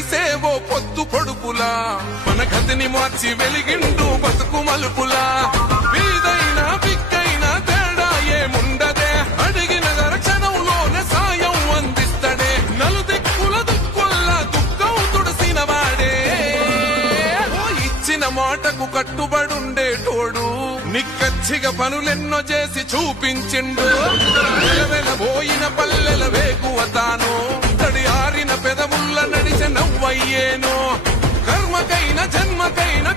ఎగిసేవో పొద్దు పొడుపులా మన గతిని మార్చి వెలిగిండు బతుకు మలుపులా వీధైనా బిక్కైనా తేడా ఏముండదే అడిగిన క్షణంలోనే సాయం అందిస్తడే నలుదిక్కుల దుక్కుల్లా దుఃఖం తుడిసిన వాడే ఇచ్చిన మాటకు కట్టుబడుండేటోడు నిక్కచ్చిగా పనులెన్నో చేసి చూపించిండు వెలవెలబోయిన పల్లెల వేకువ తాను తడి ఆరిన పెదవుల్ల నడిచ నవ్వయ్యేను కర్మకైన జన్మకైన